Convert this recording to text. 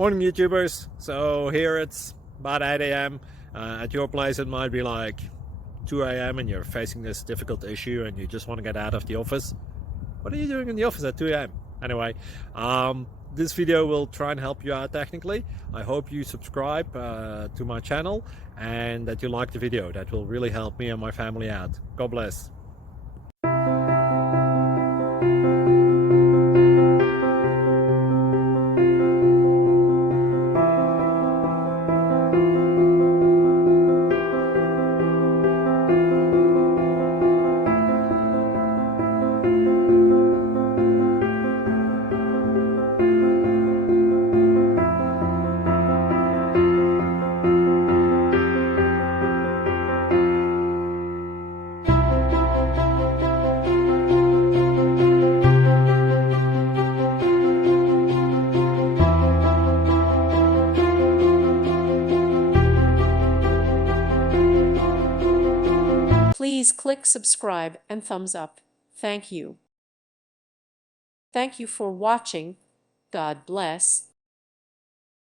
Morning YouTubers. So here it's about 8 a.m. At your place it might be like 2 a.m. and you're facing this difficult issue and you just want to get out of the office. What are you doing in the office at 2 a.m.? Anyway, this video will try and help you out technically. I hope you subscribe to my channel and that you like the video. That will really help me and my family out. God bless. Please click subscribe and thumbs up. Thank you. Thank you for watching. God bless.